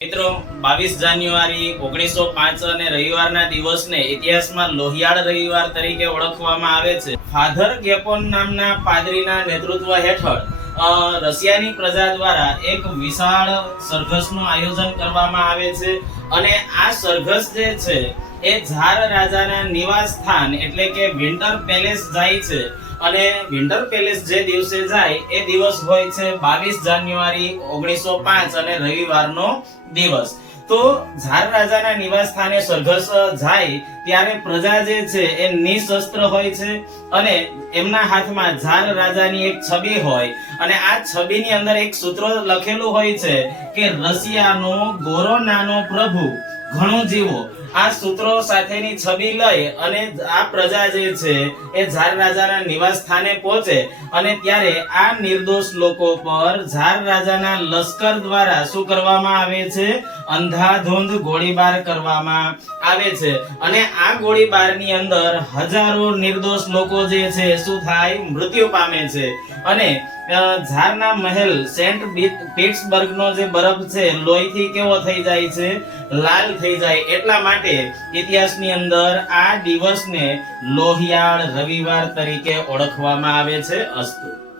મિત્રો, બાવીસ જાન્યુઆરી, ઓગણીસો પાંચ અને રવિવારના દિવસને ઇતિહાસમાં લોહિયાળ રવિવાર તરીકે ઓળખવામાં આવે છે. ફાધર ગેપોન નામના પાદરીના નેતૃત્વ હેઠળ રશિયાની પ્રજા દ્વારા એક વિશાળ સરઘસનું આયોજન કરવામાં આવે છે. અને આ સરઘસ જે છે, એ ઝાર રાજાના નિવાસ સ્થાન એટલે કે વિન્ટર પેલેસ જાય છે. અને વિન્ટર પેલેસ જે દિવસે જાય, એ દિવસ હોય છે બાવીસ જાન્યુઆરી ઓગણીસો પાંચ અને રવિવારનો દિવસ. તો ઝાર રાજાના નિવાસ સ્થાને સરઘસ જાય, ત્યારે પ્રજા જે છે, એ નિશસ્ત્ર હોય છે અને એમના હાથમાં ઝાર રાજાની એક છબી હોય. અને આ છબીની અંદર એક સૂત્ર લખેલું હોય છે કે રશિયાનો ગોરો નાનો પ્રભુ ઘણો જીવો. આ સૂત્રો સાથેની છબી લઈ અને આ પ્રજા જે છે, એ ઝાર રાજાના નિવાસ સ્થાને પહોંચે અને ત્યારે આ નિર્દોષ લોકો પર ઝાર રાજાના લશ્કર દ્વારા શું કરવામાં આવે છે? અંધાધૂંધ ગોળીબાર કરવામાં આવે છે. અને આ ગોળીબારની અંદર હજારો નિર્દોષ લોકો જે છે, શું થાય? મૃત્યુ પામે છે. અને ઝારના મહેલ સેન્ટ પીટ્સબર્ગનો જે બરફ છે, લોહીથી કેવો થઈ જાય છે? લાલ થઈ જાય. એટલા માટે ઇતિહાસની અંદર આ દિવસને લોહિયાળ રવિવાર તરીકે ઓળખવામાં આવે છે અસ્તુ.